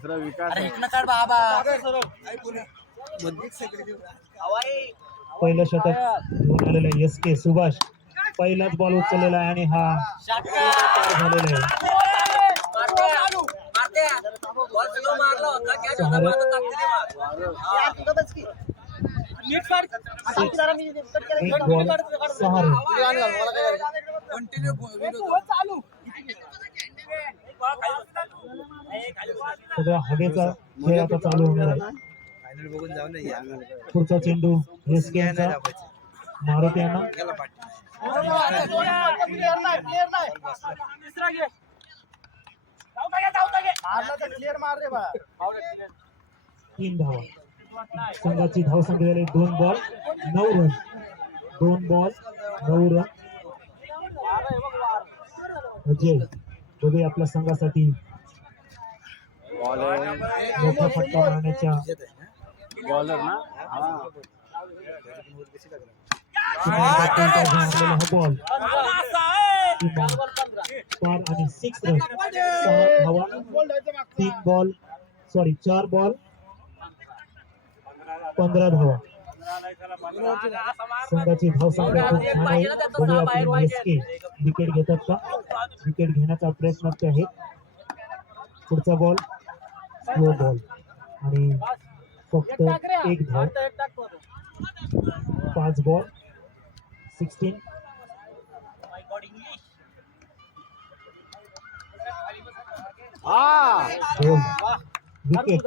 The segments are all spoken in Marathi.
दुसरा विकास अरे आहे. इकडनं काढ बाबा. पहिलं शतक घेऊन आलेलं एस के सुभाष. पहिलाच बॉल उचललेला आहे आणि हा झालेला आहे. एक बॉल सहा रन सगळ्या हवेचा खेळ आता चालू होणार आहे. पुढचा चेंडू एस के मारुती यांना. तीन धावा. संघाची धाव संख्या झाली दोन बॉल नऊ रन. दोन बॉल नऊ रन. अजय. बघूया आपल्या संघासाठी. मोठा फटका मारण्याच्या. बॉलर ना? बॉल. चार आणि सिक्स रन. सहा धावा तीन बॉल सॉरी चार बॉल पंधरा धावा. संघाची धावसंख्या खूप छान आहे. बघूया आपण एसके विकेट घेतात का? विकेट घेण्याचा प्रयत्न ते आहेत पुढचा बॉल स्लो बॉल आणि फक्त एक धाव. पाच बॉल सिक्स्टीन हा विकेट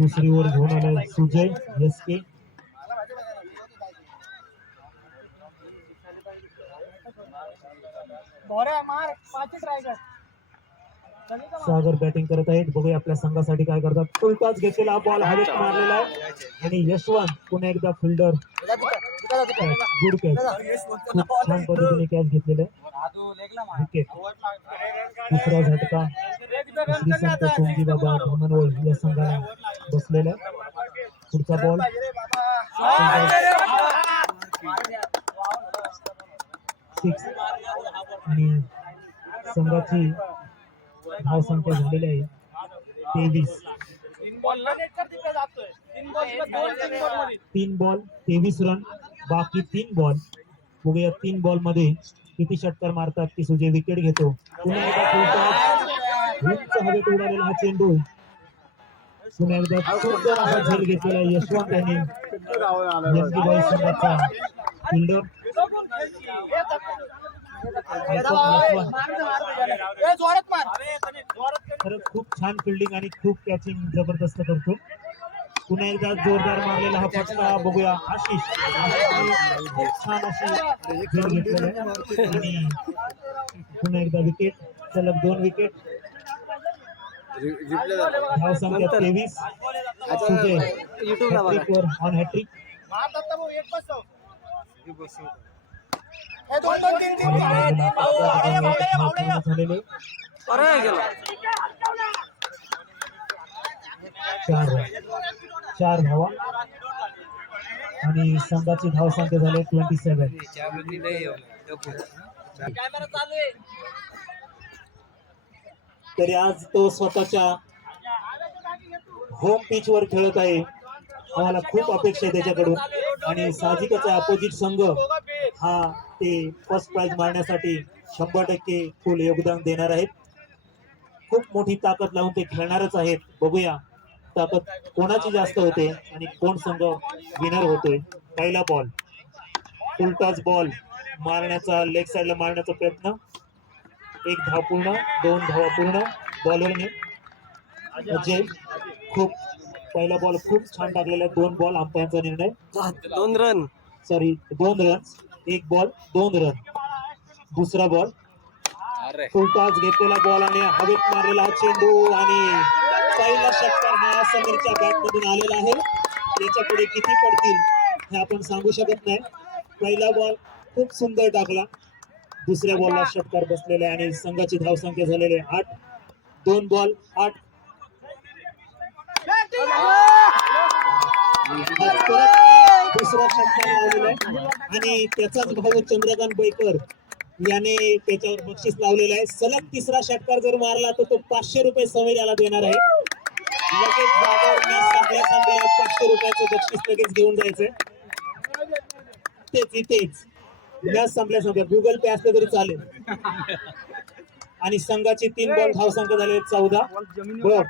दुसरी ओव्हर घेऊन Sujay S K Sagar batting करत आहेत. बघूया आपल्या संघासाठी काय करतात. उलटाच घेतलेला बॉल हवेत मारलेला आहे. आणि यशवंत पुन्हा एकदा फिल्डर. गुड कॅच खूप छान पद्धतीने कॅच घेतलेलं आहे. झटका. बाबा संघाला पुढचा बॉल सिक्स आणि संघाची धावसंख्या झालेली आहे. तेवीस. तीन बॉल तेवीस रन बाकी तीन बॉल बघूया तीन बॉल मध्ये किती षटकार मारतात की सुजय विकेट घेतो. पुन्हा उंच हवेत उडालेला हा चेंडू. एकदा असा झेल घेतलेला यशवंत यांनी किती धावून संघाचा फिल्डर खरंच खूप छान फिल्डिंग आणि खूप कॅचिंग जबरदस्त करतो. पुन्हा एकदा जोरदार मारलेला हा फटका बघूया. आशिष. खूप छान अशी झेल घेतलेला आणि पुन्हा एकदा विकेट सलग दोन विकेट धाव संख्या तेवीस सुजय हॅट्रिकवर ऑन हॅट्रिक झालेले चार चार धावा। आणि संघाची धावसंख्या झाली ट्वेंटी सेव्हन तरी आज तो स्वतःच्या होम पिच वर खेळत आहे. आम्हाला खूप अपेक्षा आहे त्याच्याकडून. आणि साहजिकच अपोजिट संघ हा ते फर्स्ट प्राइज मारण्यासाठी शंभर टक्के फुल योगदान देणार आहेत. खूप मोठी ताकद लावून ते खेळणारच आहेत. बघूया ताकद कोणाची जास्त होते आणि कोण संघ विनर होतोय पहिला बॉल उलटाच बॉल मारण्याचा लेग साईडला मारण्याचा प्रयत्न. एक धाव पूर्ण दोन धावा पूर्ण. बॉलरने अजय खूप पहिला बॉल खूप छान टाकलेला दोन बॉल अंपायरचा निर्णय. दोन रन सॉरी दोन रन एक बॉल दोन रन दुसरा बॉल फुलटॉस घेतलेला बॉल आणि हवेत मारलेला चेंडू आणि पहिला षटकार हा समीरच्या बॅट मधून आलेला आहे. याच्यापुढे किती पडतील हे आपण सांगू शकत नाही. पहिला बॉल खूप सुंदर टाकला. दुसऱ्या बॉलला षटकार बसलेले आहे आणि संघाची धावसंख्या झालेली आहे. आठ दोन बॉल आठ. दुसरा षटकार लावलेला आहे. आणि त्याचाच भाऊ चंद्रकांत बैकर याने त्याच्यावर बक्षीस लावलेलं आहे. सलग तिसरा षटकार जर मारला तर तो पाचशे रुपये समीर याला देणार आहे. लगेच पाचशे रुपयाचं बक्षीस लगेच घेऊन जायचंय. तेच इथेच मॅच संपल्या संपल्या. गुगल पे असलं तरी चालेल. आणि संघाची तीन बॉल धावसंख्या झाले आहेत चौदा. बघ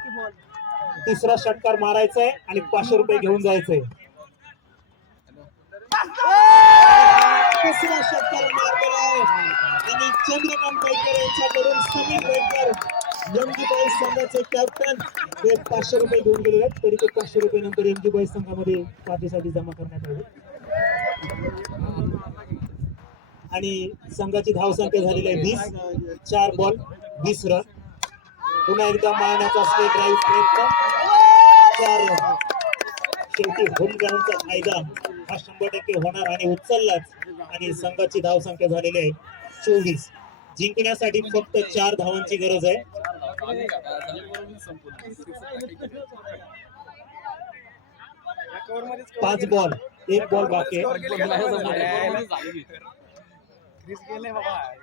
तिसरा षटकार मारायचा आहे आणि पाचशे रुपये घेऊन जायचंय तिसरा षटकार मारलेला आहे. आणि चंद्रकांत बैकर यांच्याकडून समीर बैकर एमजीबाई संघाचे कॅप्टन ते पाचशे रुपये घेऊन गेलेले आहेत. तरी ते पाचशे रुपये नंतर एमजीबाई संघामध्ये पाठीसाठी जमा करण्यात आले. आणि संघाची धावसंख्या झालेली आहे वीस चार बॉल वीस रन पुन्हा एकदा मारण्याचा स्ट्रेट ड्राईव्ह प्रयत्न चार रन शेवटी होम ग्राउंडचा फायदा हा शंभर टक्के होणार आणि उचललाच आणि संघाची धावसंख्या झालेली आहे चोवीस. जिंकण्यासाठी फक्त चार धावांची गरज आहे. पाच बॉल एक बॉल बाकी आहे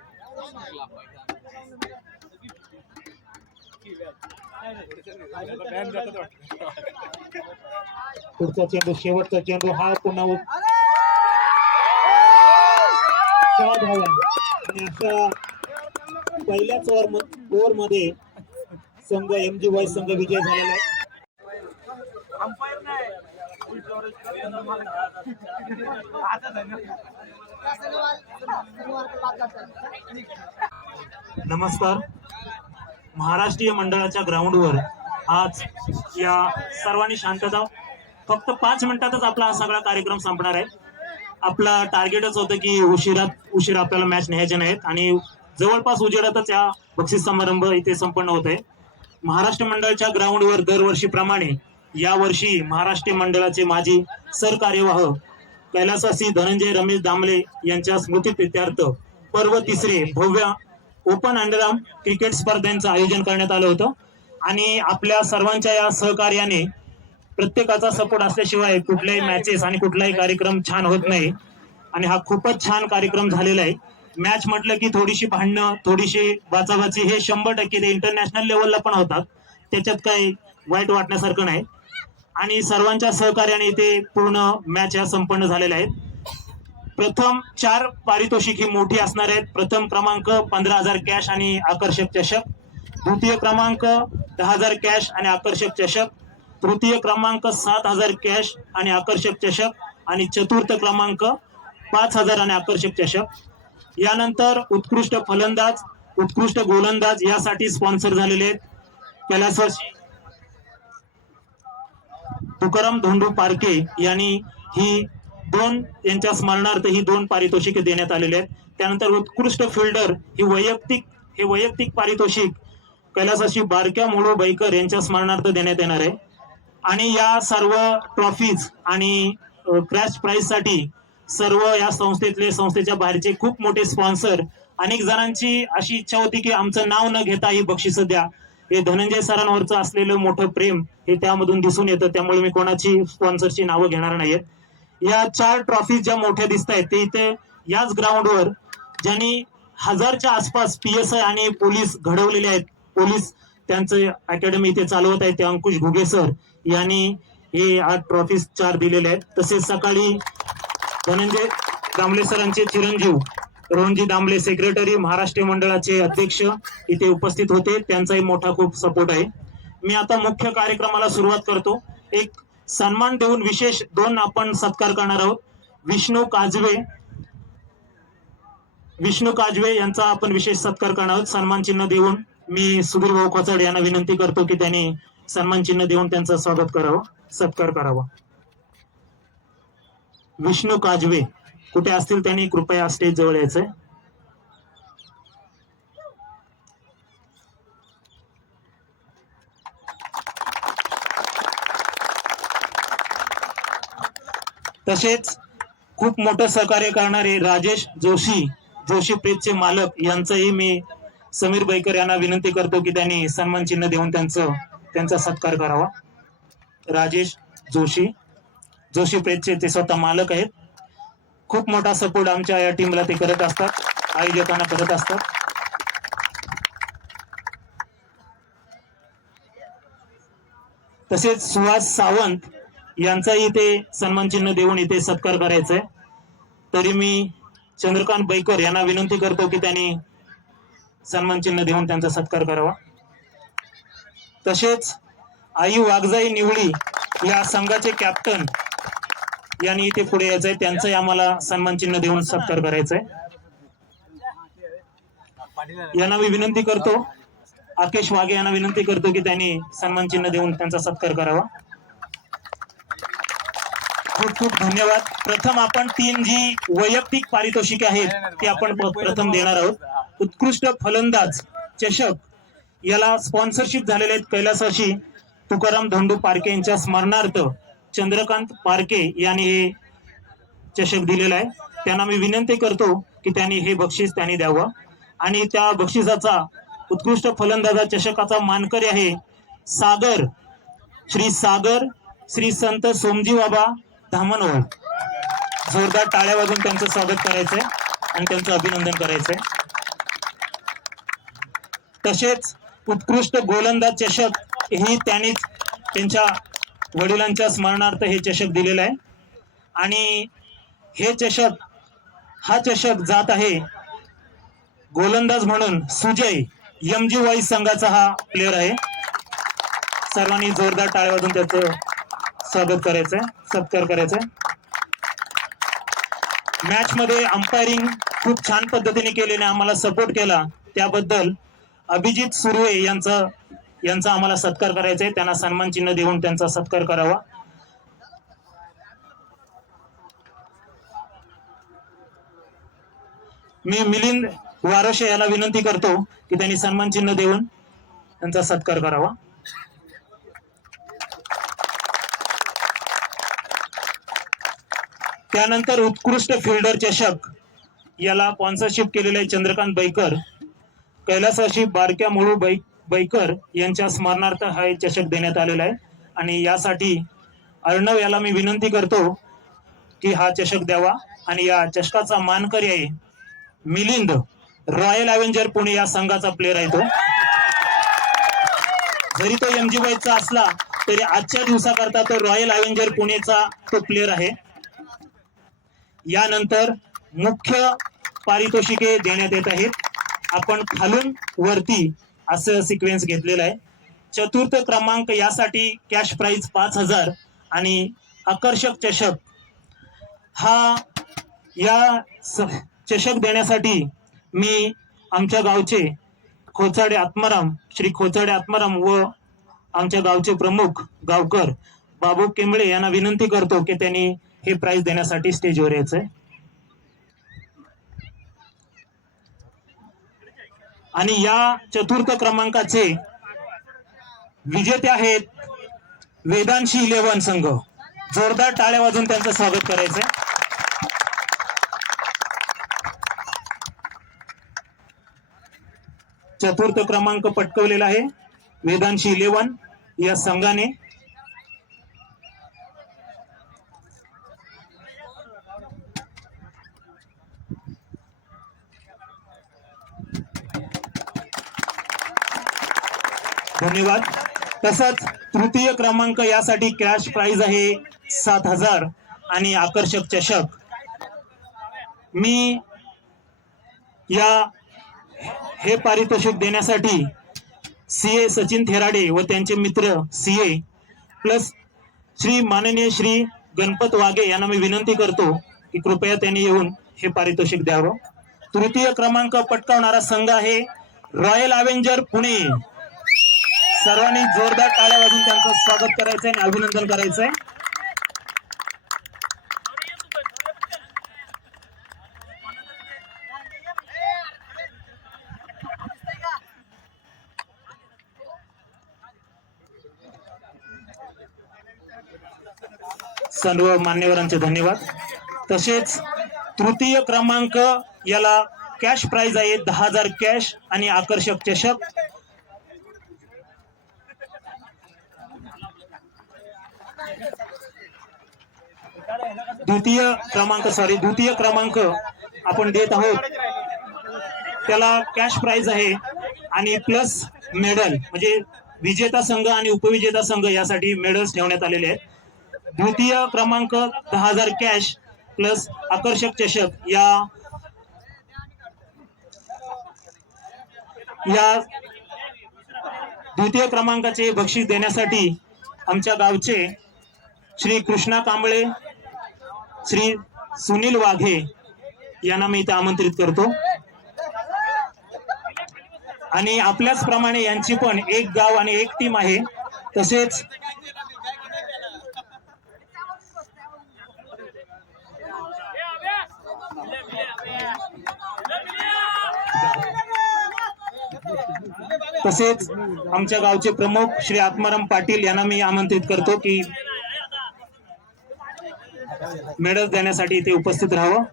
पुढचा चेंडू शेवटचा चेंडू हा पुन्हा पहिल्याच ओव्हर ओव्हरमध्ये संघ एम जी वाय संघ विजय झालेला आहे. नमस्कार. महाराष्ट्रीय मंडळाच्या ग्राउंडवर आज या सर्वांनी शांतता फक्त पाच मिनिटातच आपला हा सगळा कार्यक्रम संपणार आहे. आपला टार्गेटच होतं की उशिरात उशिरा आपल्याला मॅच न्यायचे नाहीत आणि जवळपास उजेडातच या बक्षीस समारंभ इथे संपन्न होत आहे महाराष्ट्र मंडळाच्या ग्राउंडवर दरवर्षीप्रमाणे यावर्षी महाराष्ट्रीय मंडळाचे माजी सरकार्यवाह कैलासासी धनंजय रमेश दामले यांच्या स्मृतीप्रित्यर्थ पर्व तिसरे भव्य ओपन अंडरआर्म क्रिकेट स्पर्धेचं आयोजन करण्यात आलं होतं. आणि आपल्या सर्वांच्या या सहकार्याने प्रत्येकाचा सपोर्ट असल्याशिवाय कुठल्याही मॅचेस आणि कुठलाही कार्यक्रम छान होत नाही. आणि हा खूपच छान कार्यक्रम झालेला आहे. मॅच म्हटलं की थोडीशी भांडणं थोडीशी वाचाबाची हे शंभर टक्के ते इंटरनॅशनल लेवलला पण होतात. त्याच्यात काही वाईट वाटण्यासारखं नाही. आणि सर्वांच्या सहकार्याने इथे पूर्ण मॅच ह्या संपन्न झालेल्या आहेत. प्रथम चार पारितोषिक ही मोठी असणार आहेत. प्रथम क्रमांक पंधरा हजार कॅश आणि आकर्षक चषक. द्वितीय क्रमांक दहा हजार कॅश आणि आकर्षक चषक. तृतीय क्रमांक सात हजार कॅश आणि आकर्षक चषक. आणि चतुर्थ क्रमांक पाच हजार आणि आकर्षक चषक. यानंतर उत्कृष्ट फलंदाज उत्कृष्ट गोलंदाज यासाठी स्पॉन्सर झालेले आहेत. कैलासवासी तुकाराम धोंडू पारके यांनी ही दोन यांच्या स्मरणार्थ ही दोन पारितोषिके देण्यात आलेली आहेत. त्यानंतर उत्कृष्ट फिल्डर ही वैयक्तिक हे वैयक्तिक पारितोषिक कैलासाशी बारक्या मोडू बैकर यांच्या स्मरणार्थ देण्यात येणार आहे. आणि या सर्व ट्रॉफीज आणि क्रॅश प्राईजसाठी सर्व या संस्थेतले संस्थेच्या बाहेरचे खूप मोठे स्पॉन्सर अनेक जणांची अशी इच्छा होती की आमचं नाव न घेता ही बक्षिसं द्या. हे धनंजय सरांवरचं असलेलं मोठं प्रेम हे त्यामधून दिसून येतं. त्यामुळे मी कोणाची स्पॉन्सरची नावं घेणार नाहीयेत. या चार ट्रॉफीज ज्या मोठ्या दिसत आहेत ते इथे याच ग्राउंडवर ज्यांनी हजारच्या आसपास पी एस आय आणि पोलीस घडवलेले आहेत. पोलीस त्यांचं अकॅडमी इथे चालवत आहेत. ते अंकुश घुगे सर यांनी हे आठ ट्रॉफीज चार दिलेले आहेत. तसेच सकाळी धनंजय दामले सरांचे चिरंजीव रोहनजी दामले सेक्रेटरी महाराष्ट्र मंडळाचे अध्यक्ष इथे उपस्थित होते. त्यांचाही मोठा खूप सपोर्ट आहे. मी आता मुख्य कार्यक्रमाला सुरुवात करतो. एक सन्मान देऊन विशेष दोन आपण सत्कार करणार आहोत. विष्णू काजवे विष्णू काजवे यांचा आपण विशेष सत्कार करणार आहोत. सन्मान चिन्ह देऊन मी सुधीर भाऊ खोचड यांना विनंती करतो की त्यांनी सन्मान चिन्ह देऊन त्यांचं स्वागत करावं सत्कार करावा. विष्णू काजवे. कुठे असतील त्यांनी कृपया स्टेज जवळ यायचंय. तसेच खूप मोठं सहकार्य करणारे राजेश जोशी जोशी प्रेसचे मालक यांचंही मी समीर बैकर यांना विनंती करतो की त्यांनी सन्मान चिन्ह देऊन त्यांचं त्यांचा सत्कार करावा. राजेश जोशी जोशी प्रेतचे ते स्वतः मालक आहेत. खूप मोठा सपोर्ट आमच्या या टीमला ते करत असतात. आयोजकांना करत असतात. तसेच सुहास सावंत यांचाही इथे सन्मान चिन्ह देऊन इथे सत्कार करायचा आहे तरी मी चंद्रकांत बैकर यांना विनंती करतो की त्यांनी सन्मान चिन्ह देऊन त्यांचा सत्कार करावा. तसेच आई वाघजाई निवळी या संघाचे कॅप्टन यांनी इथे पुढे यायचंय. त्यांचाही आम्हाला सन्मान चिन्ह देऊन सत्कार करायचा आहे यांना मी विनंती करतो. आकेश वाघे यांना विनंती करतो की त्यांनी सन्मान चिन्ह देऊन त्यांचा सत्कार करावा. खूप खूप धन्यवाद. प्रथम आपण तीन जी वैयक्तिक पारितोषिके आहेत ती आपण प्रथम देणार आहोत. उत्कृष्ट फलंदाज चषक याला स्पॉन्सरशिप झालेले आहेत कैलासाशी तुकाराम धोंडू पारके यांच्या स्मरणार्थ. चंद्रकांत पारके यांनी हे चषक दिलेला आहे. त्यांना मी विनंती करतो की त्यांनी हे बक्षीस त्यांनी द्यावं. आणि त्या बक्षिसाचा उत्कृष्ट फलंदाजा चषकाचा मानकरी आहे सागर श्री सागर श्री संत सोमजी बाबा धामणवर जोरदार टाळ्या वाजून त्यांचं स्वागत करायचंय आणि त्यांचं अभिनंदन करायचंय. तसेच उत्कृष्ट गोलंदाज चषक ही त्यांनीच त्यांच्या वडिलांच्या स्मरणार्थ हे चषक दिलेलं आहे. आणि हे चषक हा चषक जात आहे गोलंदाज म्हणून सुजय एमजी वाईस संघाचा हा प्लेअर आहे. सर्वांनी जोरदार टाळ्या वाजून त्याचं स्वागत करायचंय सत्कार करायचंय. मॅच मध्ये अंपायरिंग खूप छान पद्धतीने केलेने आम्हाला सपोर्ट केला. त्याबद्दल अभिजित सुर्वे यांचं यांचा आम्हाला सत्कार करायचा आहे. त्यांना सन्मान चिन्ह देऊन त्यांचा सत्कार करावा. मी मिलिंद वारोशे याला विनंती करतो की त्यांनी सन्मान चिन्ह देऊन त्यांचा सत्कार करावा. त्यानंतर उत्कृष्ट फिल्डर चषक याला स्पॉन्सरशिप केलेले आहे चंद्रकांत बैकर. कैलासाशी बारक्या मुळू बै बैकर यांच्या स्मरणार्थ हा एक चषक देण्यात आलेला आहे. आणि यासाठी अर्णव याला मी विनंती करतो की हा चषक द्यावा. आणि या चषकाचा मानकरी आहे मिलिंद रॉयल अवेंजर पुणे या संघाचा प्लेअर आहे तो. जरी तो एमजी असला तरी आजच्या दिवसाकरता तो रॉयल अवेंजर पुणेचा तो प्लेअर आहे. यानंतर मुख्य पारितोषिके देण्यात येत आहेत. आपण खालून वरती असं सिक्वेन्स घेतलेलं आहे. चतुर्थ क्रमांक यासाठी कॅश प्राईज पाच हजार आणि आकर्षक चषक. हा या स- चषक देण्यासाठी मी आमच्या गावचे खोचाडे आत्माराम श्री खोचाडे आत्माराम व आमच्या गावचे प्रमुख गावकर बाबू केंबळे यांना विनंती करतो की त्यांनी हे प्राईज देण्यासाठी स्टेजवर यायचंय. आणि या चतुर्थ क्रमांकाचे विजेते आहेत वेदांशी इलेव्हन संघ. जोरदार टाळ्या वाजून त्यांचं स्वागत करायचंय. चतुर्थ क्रमांक पटकवलेला आहे. वेदांशी इलेव्हन या संघाने धन्यवाद. तसंच तृतीय क्रमांक यासाठी कॅश प्राइज आहे सात हजार आणि आकर्षक चषक. मी या हे पारितोषिक देण्यासाठी सी ए सचिन थेराडे व त्यांचे मित्र सीए प्लस श्री माननीय श्री गणपत वाघे यांना मी विनंती करतो की कृपया त्यांनी येऊन हे पारितोषिक द्यावं. तृतीय क्रमांक पटकावणारा संघ आहे रॉयल अवेंजर पुणे. सर्वांनी जोरदार टाळ्या वाजून त्यांचं स्वागत करायचंय आणि अभिनंदन करायचंय. सर्व मान्यवरांचे धन्यवाद. तसेच तृतीय क्रमांक याला कॅश प्राइज आहे दहा हजार कॅश आणि आकर्षक चषक. द्वितीय क्रमांक सॉरी द्वितीय क्रमांक आपण देत आहोत. त्याला कॅश प्राइज आहे आणि प्लस मेडल म्हणजे विजेता संघ आणि उपविजेता संघ यासाठी मेडल्स ठेवण्यात आलेले आहेत. द्वितीय क्रमांक दहा हजार कॅश प्लस आकर्षक चषक या या द्वितीय क्रमांकाचे बक्षीस देण्यासाठी आमच्या गावचे श्री कृष्णा कांबळे श्री सुनील वाघे यांना मी इथे आमंत्रित करतो. आणि आपल्याच प्रमाणे यांची पण एक गाव आणि एक टीम आहे. तसेच तसेच आमच्या गावचे प्रमुख श्री आत्माराम पाटील यांना मी आमंत्रित करतो की मेडल देण्यासाठी इथे उपस्थित राहावं.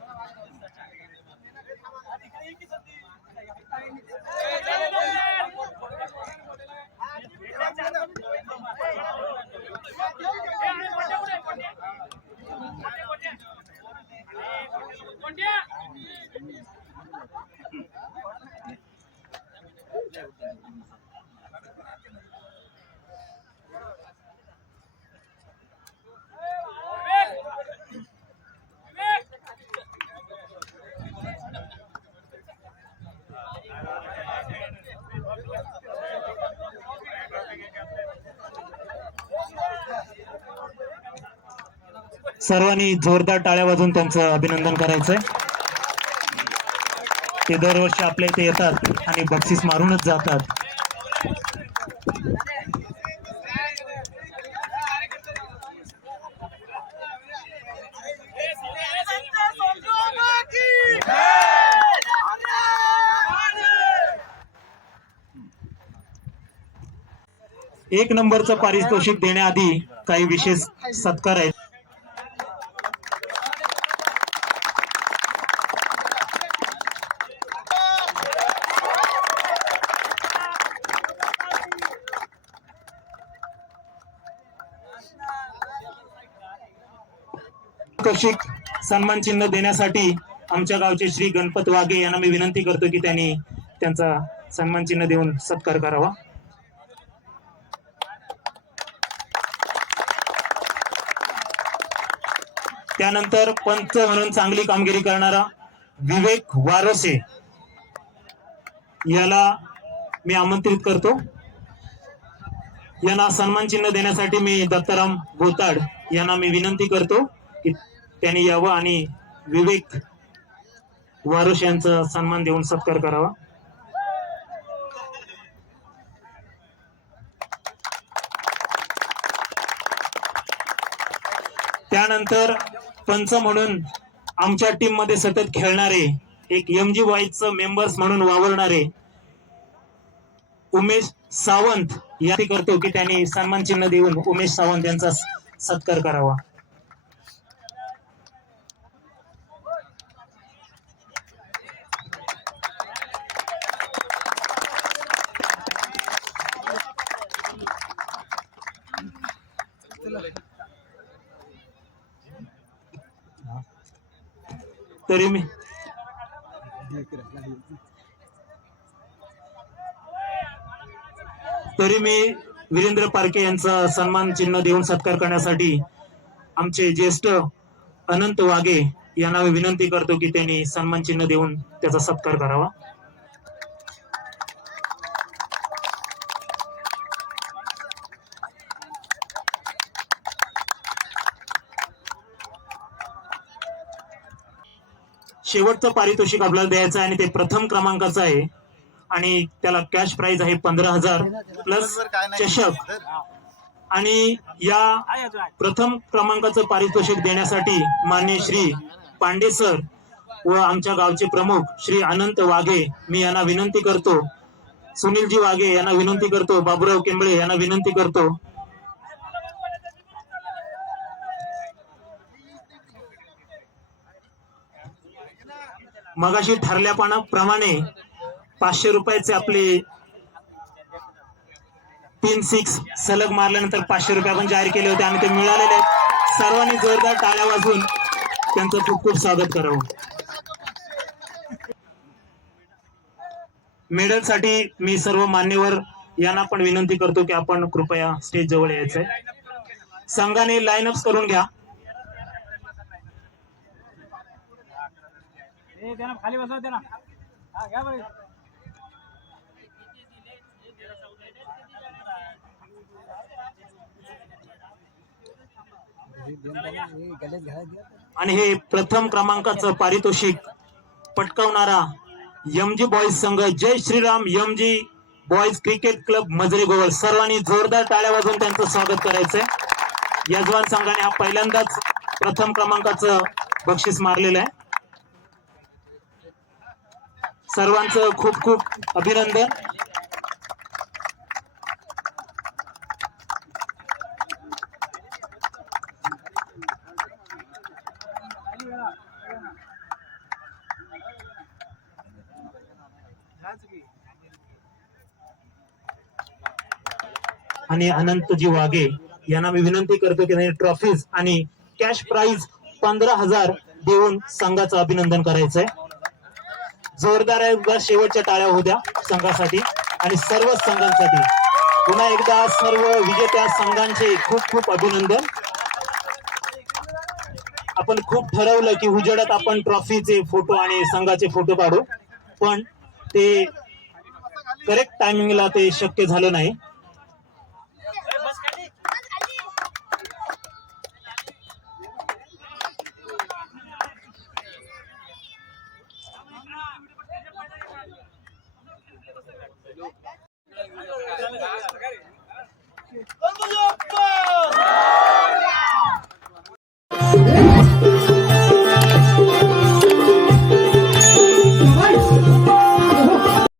सर्वांनी जोरदार टाळ्या वाजवून त्यांचं अभिनंदन करायचंय. ते दरवर्षी आपल्या इथे येतात आणि बक्षीस मारूनच जातात. एक नंबरचं पारितोषिक देण्याआधी काही विशेष सत्कार आहेत. पारितोषिक सन्मान चिन्ह देण्यासाठी आमच्या गावचे श्री गणपत वाघे यांना मी विनंती करतो की त्यांनी त्यांचा सन्मान चिन्ह देऊन सत्कार करावा. त्यानंतर पंच म्हणून चांगली कामगिरी करणारा विवेक वारसे याला मी आमंत्रित करतो. यांना सन्मान चिन्ह देण्यासाठी मी दत्ताराम गोताड यांना मी विनंती करतो की त्यांनी यावं आणि विवेक वारुष यांचा सन्मान देऊन सत्कार करावा. त्यानंतर पंच म्हणून आमच्या टीममध्ये सतत खेळणारे एक एम जी वाईचं मेंबर्स म्हणून वावरणारे उमेश सावंत या करतो की त्यांनी सन्मान चिन्ह देऊन उमेश सावंत यांचा सत्कार करावा. तरी मी तरी मी वीरेंद्र पारखे यांचा सन्मान चिन्ह देऊन सत्कार करण्यासाठी आमचे ज्येष्ठ अनंत वाघे यांना विनंती करतो की त्यांनी सन्मान चिन्ह देऊन त्याचा सत्कार करावा. शेवटचं पारितोषिक आपल्याला द्यायचं आहे आणि ते प्रथम क्रमांकाचं आहे. आणि त्याला कॅश प्राइज आहे पंधरा हजार प्लस चषक. आणि या प्रथम क्रमांकाचं पारितोषिक देण्यासाठी मान्य श्री पांडे सर व आमच्या गावचे प्रमुख श्री अनंत वाघे मी यांना विनंती करतो. सुनीलजी वाघे यांना विनंती करतो. बाबुराव केंबळे यांना विनंती करतो. मगाशी ठरल्याप्रमाणे पाचशे रुपयाचे आपले तीन सिक्स सलग मारल्यानंतर पाचशे रुपये आपण जाहीर केले होते. आणि ते मिळालेले आहेत. सर्वांनी जोरदार टाळ्या वाजून त्यांचं खूप खूप स्वागत करावं. मेडलसाठी मी सर्व मान्यवर यांना पण विनंती करतो की आपण कृपया स्टेज जवळ यायचंय. संघाने लाईन अप करून घ्या. खाली बसव त्यांना हा घ्या बरं. आणि हे प्रथम क्रमांकाचं पारितोषिक पटकावणारा यमजी बॉईज संघ. जय Shriram यमजी boys cricket club Majare Goval सर्वांनी जोरदार टाळ्या वाजवून त्यांचं स्वागत करायचंय. यजमान संघाने हा पहिल्यांदाच प्रथम क्रमांकाचं बक्षीस मारलेलं आहे. सर्वांचं खूप खूप अभिनंदन. आणि अनंतजी वाघे यांना मी विनंती करतो की त्यांनी ट्रॉफीज आणि कॅश प्राइज पंधरा हजार देऊन संघाचं अभिनंदन करायचंय. जोरदार एकदा शेवटच्या टाळ्या होत्या संघासाठी आणि सर्व संघांसाठी. पुन्हा एकदा सर्व विजेत्या संघांचे खूप खूप अभिनंदन. आपण खूप ठरवलं की उजेडात आपण ट्रॉफीचे फोटो आणि संघाचे फोटो काढू. पण ते करेक्ट टायमिंगला ते शक्य झालं नाही.